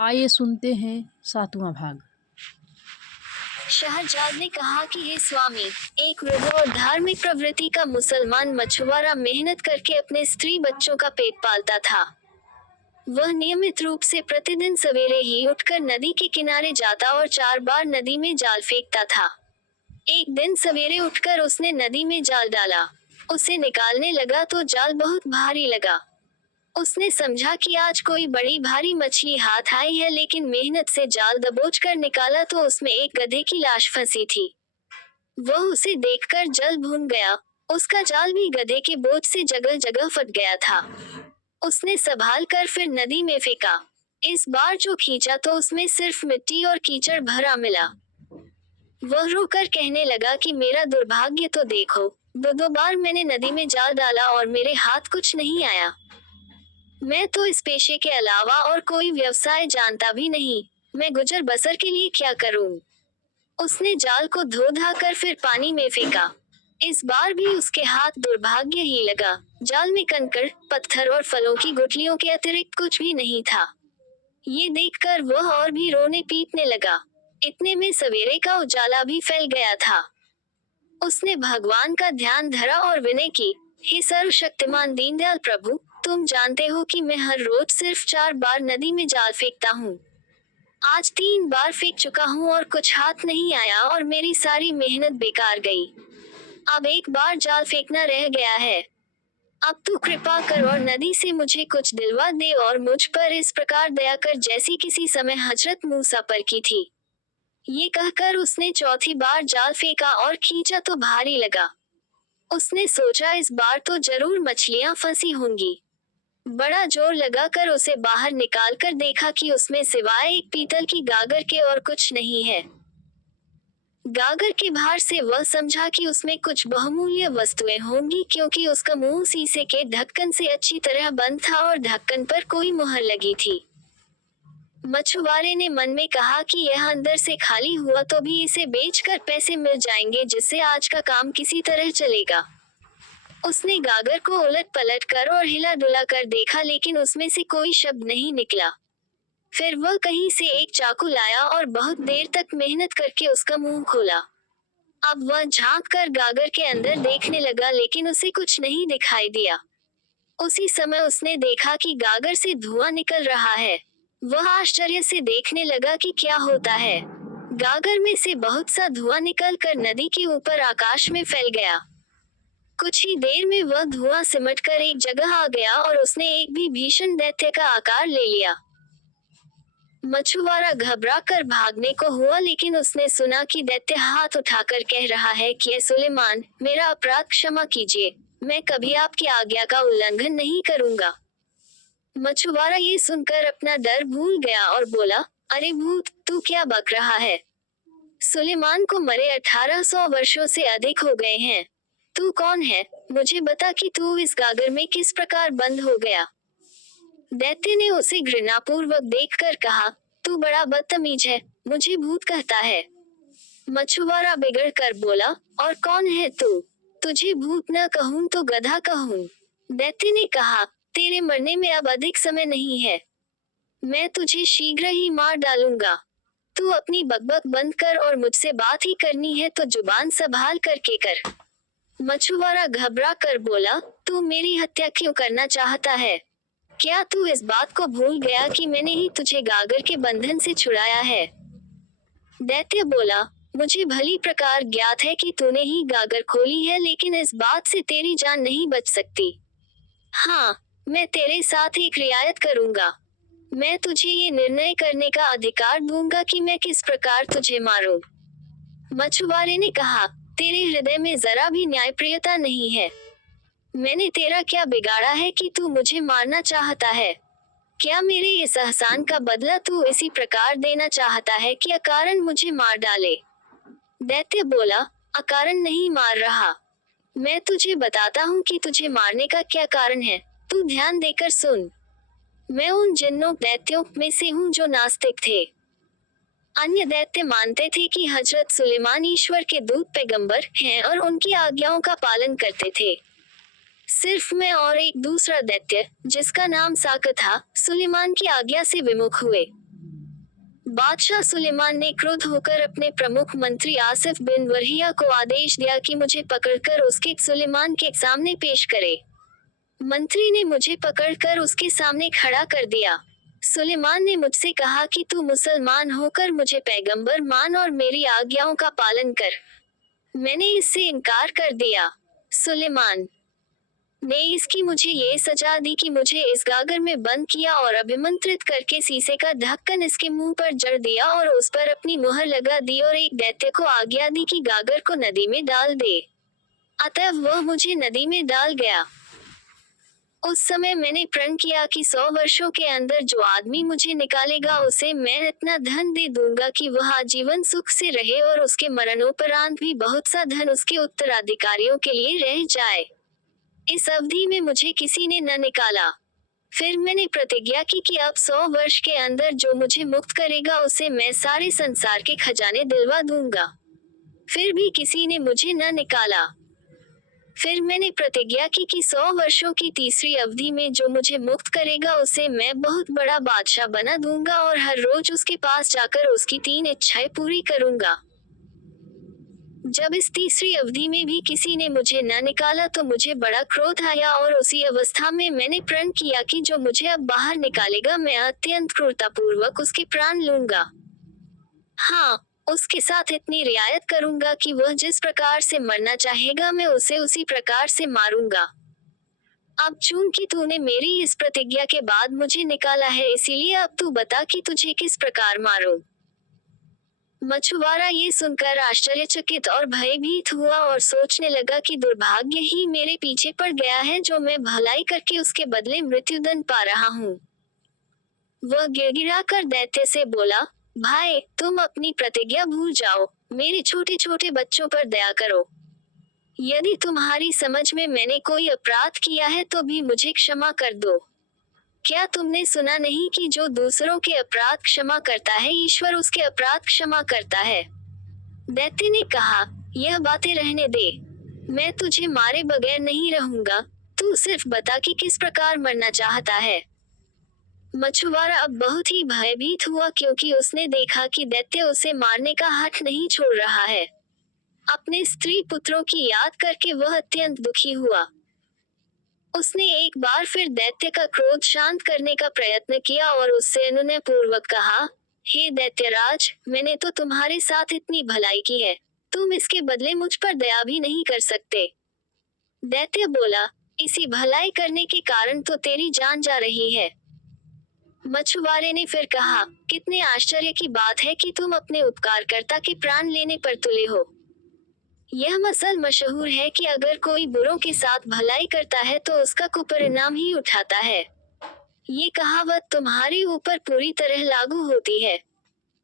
आइए सुनते हैं 7वां भाग। शहजाद ने कहा कि हे स्वामी, एक वृद्ध और धार्मिक प्रवृत्ति का मुसलमान मछुआरा मेहनत करके अपने स्त्री बच्चों का पेट पालता था। वह नियमित रूप से प्रतिदिन सवेरे ही उठकर नदी के किनारे जाता और 4 बार नदी में जाल फेंकता था। एक दिन सवेरे उठकर उसने नदी में जाल डाला। उसे निकालने लगा तो जाल बहुत भारी लगा। उसने समझा कि आज कोई बड़ी भारी मछली हाथ आई है, लेकिन मेहनत से जाल दबोचकर निकाला तो उसमें एक गधे की लाश फंसी थी। वह उसे देखकर जल भून गया। उसका जाल भी गधे के बोझ से जगह जगह फट गया था। उसने संभाल कर फिर नदी में फेंका। इस बार जो खींचा तो उसमें सिर्फ मिट्टी और कीचड़ भरा मिला। वह रोकर कहने लगा कि मेरा दुर्भाग्य तो देखो, दो बार मैंने नदी में जाल डाला और मेरे हाथ कुछ नहीं आया। मैं तो इस पेशे के अलावा और कोई व्यवसाय जानता भी नहीं। मैं गुजर बसर के लिए क्या करूं? उसने जाल को धो धा कर फिर पानी में फेंका। इस बार भी उसके हाथ दुर्भाग्य ही लगा। जाल में कंकड़, पत्थर और फलों की गुठलियों के अतिरिक्त कुछ भी नहीं था। ये देखकर वह और भी रोने पीटने लगा। इतने में सवेरे का उजाला भी फैल गया था। उसने भगवान का ध्यान धरा और विनय की, हे सर्वशक्तिमान दीनदयाल प्रभु, तुम जानते हो कि मैं हर रोज सिर्फ 4 बार नदी में जाल फेंकता हूँ। आज 3 बार फेंक चुका हूँ और कुछ हाथ नहीं आया और मेरी सारी मेहनत बेकार गई। अब एक बार जाल फेंकना रह गया है। अब तू कृपा कर और नदी से मुझे कुछ दिलवा दे और मुझ पर इस प्रकार दया कर जैसी किसी समय हजरत मूसा पर की थी। ये कहकर उसने चौथी बार जाल फेंका और खींचा तो भारी लगा। उसने सोचा इस बार तो जरूर मछलियां फंसी होंगी। बड़ा जोर लगाकर उसे बाहर निकाल कर देखा कि उसमें सिवाय एक पीतल की गागर के और कुछ नहीं है। गागर के भार से वह समझा कि उसमें कुछ बहुमूल्य वस्तुएं होंगी, क्योंकि उसका मुंह शीशे के ढक्कन से अच्छी तरह बंद था और ढक्कन पर कोई मुहर लगी थी। मछुआरे ने मन में कहा कि यह अंदर से खाली हुआ तो भी इसे बेचकर पैसे मिल जाएंगे, जिससे आज का काम किसी तरह चलेगा। उसने गागर को उलट पलट कर और हिला डुला कर देखा, लेकिन उसमें से कोई शब्द नहीं निकला। फिर वह कहीं से एक चाकू लाया और बहुत देर तक मेहनत करके उसका मुंह खोला। अब वह झांक कर गागर के अंदर देखने लगा, लेकिन उसे कुछ नहीं दिखाई दिया। उसी समय उसने देखा कि गागर से धुआं निकल रहा है। वह आश्चर्य से देखने लगा कि क्या होता है। गागर में से बहुत सा धुआं निकल कर नदी के ऊपर आकाश में फैल गया। कुछ ही देर में वह धुआं सिमट कर एक जगह आ गया और उसने एक भी भीषण दैत्य का आकार ले लिया। मछुआरा घबरा कर भागने को हुआ, लेकिन उसने सुना कि दैत्य हाथ उठाकर कह रहा है कि ए सुलेमान, मेरा अपराध क्षमा कीजिए, मैं कभी आपकी आज्ञा का उल्लंघन नहीं करूंगा। मछुआरा ये सुनकर अपना डर भूल गया और बोला, अरे भूत, तू क्या बक रहा है? सुलेमान को मरे 1800 वर्षों से अधिक हो गए हैं। तू कौन है? मुझे बता कि तू इस गागर में किस प्रकार बंद हो गया। दैत्य ने उसे घृणापूर्वक देखकर कहा, तू बड़ा बदतमीज है, मुझे भूत कहता है। मछुआरा बिगड़ कर बोला, और कौन है तू? तुझे भूत न कहूं तो गधा कहूं। दैत्य ने कहा, तेरे मरने में अब अधिक समय नहीं है। मैं तुझे शीघ्र ही मार डालूंगा। तू अपनी बकबक बंद कर और मुझसे बात ही करनी है तो जुबान संभाल करके कर। मछुआरा घबरा कर बोला, तू मेरी हत्या क्यों करना चाहता है? क्या तू इस बात को भूल गया कि मैंने ही तुझे गागर के बंधन से छुड़ाया है? दैत्य बोला, मुझे भली प्रकार ज्ञात है कि तूने ही गागर खोली है, लेकिन इस बात से तेरी जान नहीं बच सकती। हाँ, मैं तेरे साथ एक रियायत करूंगा। मैं तुझे ये निर्णय करने का अधिकार दूंगा कि मैं किस प्रकार तुझे मारूं। मछुआरे ने कहा, तेरे हृदय में जरा भी न्यायप्रियता नहीं है। मैंने तेरा क्या बिगाड़ा है कि तू मुझे मारना चाहता है? क्या मेरे इस एहसान का बदला तू इसी प्रकार देना चाहता है कि अकारण मुझे मार डाले? दैत्य बोला, अकारण नहीं मार रहा। मैं तुझे बताता हूँ कि तुझे मारने का क्या कारण है। तू ध्यान देकर सुन। मैं उन जिन्नों दैत्यों में से हूँ जो नास्तिक थे। अन्य दैत्य मानते थे कि हजरत सुलेमान ईश्वर के दूत पैगंबर हैं और उनकी आज्ञाओं का पालन करते थे। सिर्फ मैं और एक दूसरा दैत्य, जिसका नाम साक था, सुलेमान की आज्ञा से विमुख हुए। बादशाह सुलेमान ने क्रुद्ध होकर अपने प्रमुख मंत्री आसिफ बिन वरहिया को आदेश दिया कि मुझे पकड़कर उसके सुलेमान के सामने पेश करे। मंत्री ने मुझे पकड़कर उसके सामने खड़ा कर दिया। सुलेमान ने मुझसे कहा कि तू मुसलमान होकर मुझे पैगंबर मान और मेरी आज्ञाओं का पालन कर। मैंने इससे इनकार कर दिया। सुलेमान ने इसकी मुझे ये सजा दी कि मुझे इस गागर में बंद किया और अभिमंत्रित करके शीशे का ढक्कन इसके मुंह पर जड़ दिया और उस पर अपनी मुहर लगा दी और एक दैत्य को आज्ञा दी कि गागर को नदी में डाल दे। अतः वह मुझे नदी में डाल गया। उस समय मैंने प्रण किया कि 100 वर्षों के अंदर जो आदमी मुझे निकालेगा उसे मैं इतना धन दे दूंगा कि वह आजीवन सुख से रहे और उसके मरणोपरांत भी बहुत सा धन उसके उत्तराधिकारियों के लिए रह जाए। इस अवधि में मुझे किसी ने न निकाला। फिर मैंने प्रतिज्ञा की कि अब 100 वर्ष के अंदर जो मुझे मुक्त करेगा उसे मैं सारे संसार के खजाने दिलवा दूंगा। फिर भी किसी ने मुझे न निकाला। फिर मैंने प्रतिज्ञा की कि 100 वर्षों की तीसरी अवधि में जो मुझे मुक्त करेगा उसे मैं बहुत बड़ा बादशाह बना दूंगा और हर रोज उसके पास जाकर उसकी 3 इच्छाएं पूरी करूंगा। जब इस तीसरी अवधि में भी किसी ने मुझे न निकाला तो मुझे बड़ा क्रोध आया और उसी अवस्था में मैंने प्रण किया कि जो मुझे अब बाहर निकालेगा मैं अत्यंत क्रूरतापूर्वक उसके प्राण लूंगा। हाँ, उसके साथ इतनी रियायत करूंगा कि वह जिस प्रकार से मरना चाहेगा मैं उसे उसी प्रकार से मारूंगा। अब चूंकि तूने मेरी इस प्रतिज्ञा के बाद मुझे निकाला है इसीलिए अब तू बता कि तुझे किस प्रकार मारूं। मछुआरा ये सुनकर आश्चर्यचकित और भयभीत हुआ और सोचने लगा कि दुर्भाग्य ही मेरे पीछे पड़ गया है जो मैं भलाई करके उसके बदले मृत्युदंड पा रहा हूँ। वह गिड़गिड़ाकर दैत्य से बोला, भाई तुम अपनी प्रतिज्ञा भूल जाओ, मेरे छोटे छोटे बच्चों पर दया करो। यदि तुम्हारी समझ में मैंने कोई अपराध किया है तो भी मुझे क्षमा कर दो। क्या तुमने सुना नहीं कि जो दूसरों के अपराध क्षमा करता है ईश्वर उसके अपराध क्षमा करता है। दैत्य ने कहा, यह बातें रहने दे, मैं तुझे मारे बगैर नहीं रहूंगा, तू सिर्फ बता कि किस प्रकार मरना चाहता है। मछुआरा अब बहुत ही भयभीत हुआ क्योंकि उसने देखा कि दैत्य उसे मारने का हठ नहीं छोड़ रहा है। अपने स्त्री पुत्रों की याद करके वह अत्यंत दुखी हुआ। उसने एक बार फिर दैत्य का क्रोध शांत करने का प्रयत्न किया और उससे अनुनय पूर्वक कहा, हे दैत्यराज, मैंने तो तुम्हारे साथ इतनी भलाई की है, तुम इसके बदले मुझ पर दया भी नहीं कर सकते। दैत्य बोला, इसी भलाई करने के कारण तो तेरी जान जा रही है। मछुआरे ने फिर कहा, कितने आश्चर्य की बात है कि तुम अपने उपकारकर्ता के प्राण लेने पर तुले हो। यह मसल मशहूर है कि अगर कोई बुरों के साथ भलाई करता है तो उसका कुपरिणाम ही उठाता है। ये कहावत तुम्हारे ऊपर पूरी तरह लागू होती है।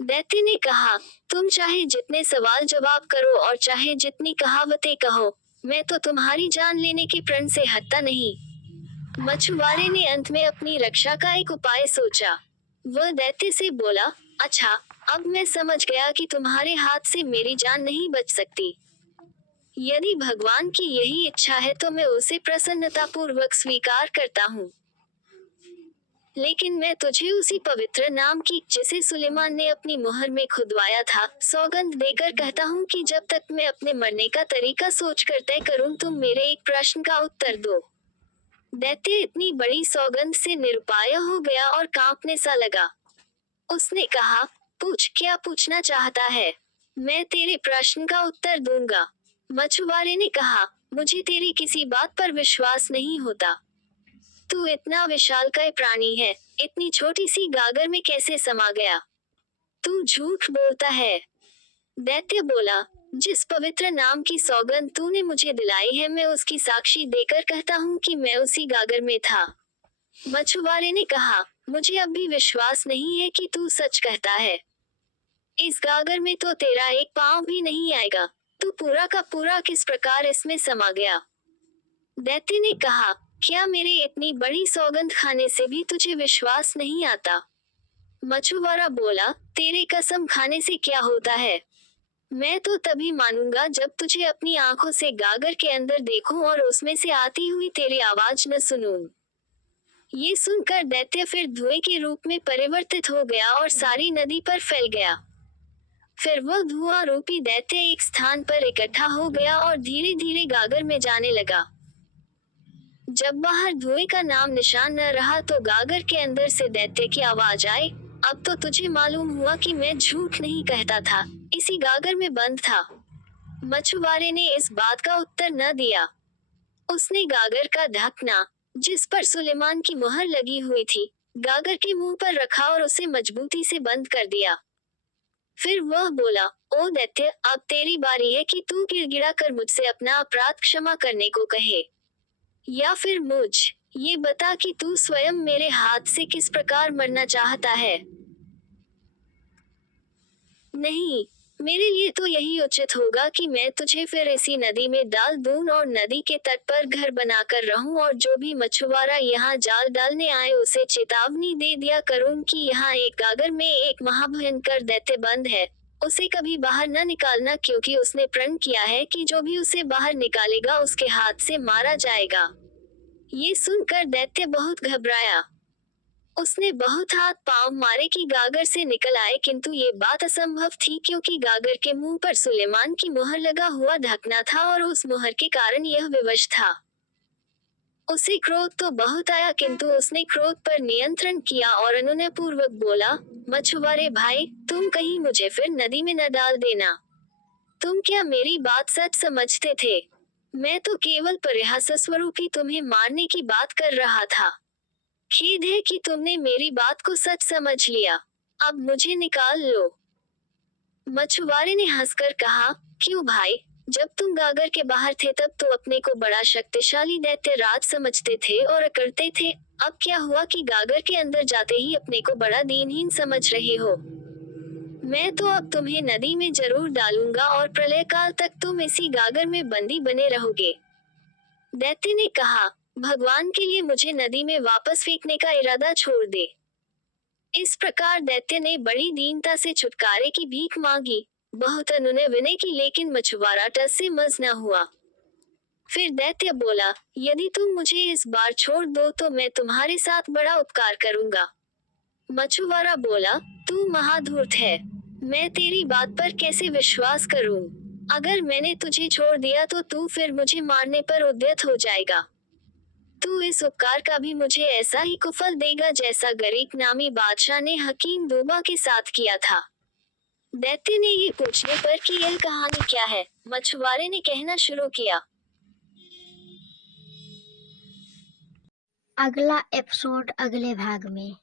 दैत्य ने कहा, तुम चाहे जितने सवाल जवाब करो और चाहे जितनी कहावतें कहो, मैं तो तुम्हारी जान लेने के प्रण से हटता नहीं। मछुआरे ने अंत में अपनी रक्षा का एक उपाय सोचा। वह दैत्य से बोला, अच्छा, अब मैं समझ गया कि तुम्हारे हाथ से मेरी जान नहीं बच सकती। यदि भगवान की यही इच्छा है तो मैं उसे प्रसन्नतापूर्वक स्वीकार करता हूँ। लेकिन मैं तुझे उसी पवित्र नाम की, जिसे सुलेमान ने अपनी मुहर में खुदवाया था, सौगंध देकर कहता हूँ कि जब तक मैं अपने मरने का तरीका सोचकर तय करूँ तुम मेरे एक प्रश्न का उत्तर दो। दैत्य इतनी बड़ी सौगंध से निरुपाय हो गया और कांपने सा लगा। उसने कहा, पूछ, क्या पूछना चाहता है, मैं तेरे प्रश्न का उत्तर दूंगा। मछुआरे ने कहा, मुझे तेरी किसी बात पर विश्वास नहीं होता। तू इतना विशालकाय प्राणी है, इतनी छोटी सी गागर में कैसे समा गया? तू झूठ बोलता है। दैत्य बोला, जिस पवित्र नाम की सौगंध तूने मुझे दिलाई है मैं उसकी साक्षी देकर कहता हूँ कि मैं उसी गागर में था। मछुआरे ने कहा, मुझे अब भी विश्वास नहीं है कि तू सच कहता है। इस गागर में तो तेरा एक पांव भी नहीं आएगा, तू पूरा का पूरा किस प्रकार इसमें समा गया? दैत्य ने कहा, क्या मेरे इतनी बड़ी सौगंध खाने से भी तुझे विश्वास नहीं आता? मछुआरा बोला, तेरे कसम खाने से क्या होता है? मैं तो तभी मानूंगा जब तुझे अपनी आंखों से गागर के अंदर देखूं और उसमें से आती हुई तेरी आवाज न सुनूं। ये सुनकर दैत्य फिर धुएं के रूप में परिवर्तित हो गया और सारी नदी पर फैल गया। फिर वह धुआं रूपी दैत्य एक स्थान पर इकट्ठा हो गया और धीरे धीरे गागर में जाने लगा। जब बाहर धुएं का नाम निशान न रहा तो गागर के अंदर से दैत्य की आवाज आई, अब तो तुझे मालूम हुआ कि मैं झूठ नहीं कहता था, इसी गागर में बंद था। मछुआरे ने इस बात का उत्तर न दिया। उसने गागर का ढकना, जिस पर सुलेमान की मुहर लगी हुई थी, गागर के मुंह पर रखा और उसे मजबूती से बंद कर दिया। फिर वह बोला, ओ दैत्य, अब तेरी बारी है कि तू गिड़गिड़ा कर मुझसे अपना अपराध क्षमा करने को कहे, या फिर ये बता कि तू स्वयं मेरे हाथ से किस प्रकार मरना चाहता है। नहीं, मेरे लिए तो यही उचित होगा कि मैं तुझे फिर इसी नदी में डाल दूं और नदी के तट पर घर बनाकर रहूं और जो भी मछुआरा यहाँ जाल डालने आए उसे चेतावनी दे दिया करूं कि यहाँ एक गागर में एक महाभयंकर दैत्य बंद है, उसे कभी बाहर न निकालना, क्योंकि उसने प्रण किया है कि जो भी उसे बाहर निकालेगा उसके हाथ से मारा जाएगा। ये सुनकर दैत्य बहुत घबराया। उसने बहुत हाथ पांव मारे कि गागर से निकल आए, किंतु ये बात असंभव थी क्योंकि गागर के मुंह पर सुलेमान की मुहर लगा हुआ ढकना था और उस मुहर के कारण यह विवश था। उसे क्रोध तो बहुत आया, किंतु उसने क्रोध पर नियंत्रण किया और अनुनयपूर्वक बोला, मछुआरे भाई, तुम कहीं मुझे फिर नदी में न डाल देना। तुम क्या मेरी बात सच समझते थे? मैं तो केवल परिहास स्वरूप ही तुम्हें मारने की बात कर रहा था। खेद है कि तुमने मेरी बात को सच समझ लिया। अब मुझे निकाल लो। मछुआरे ने हंसकर कहा, क्यों भाई, जब तुम गागर के बाहर थे तब तो अपने को बड़ा शक्तिशाली दैत्य राज समझते थे और अकड़ते थे, अब क्या हुआ कि गागर के अंदर जाते ही अपने को बड़ा दीनहीन समझ रहे हो? मैं तो अब तुम्हें नदी में जरूर डालूंगा और प्रलय काल तक तुम इसी गागर में बंदी बने रहोगे। दैत्य ने कहा, भगवान के लिए मुझे नदी में वापस फेंकने का इरादा छोड़ दे। इस प्रकार दैत्य ने बड़ी दीनता से छुटकारे की भीख मांगी, बहुत अनुनय विनय की, लेकिन मछुआरा टस से मस न हुआ। फिर दैत्य बोला, यदि तुम मुझे इस बार छोड़ दो तो मैं तुम्हारे साथ बड़ा उपकार करूंगा। मछुआरा बोला, तू महाधूर्त है, मैं तेरी बात पर कैसे विश्वास करूं? अगर मैंने तुझे छोड़ दिया तो तू फिर मुझे मारने पर उद्यत हो जाएगा। तू इस उपकार का भी मुझे ऐसा ही कुफल देगा जैसा गरीक नामी बादशाह ने हकीम दूबा के साथ किया था। दैत्य ने ये पूछने पर कि यह कहानी क्या है, मछुआरे ने कहना शुरू किया। अगला एपिसोड अगले भाग में।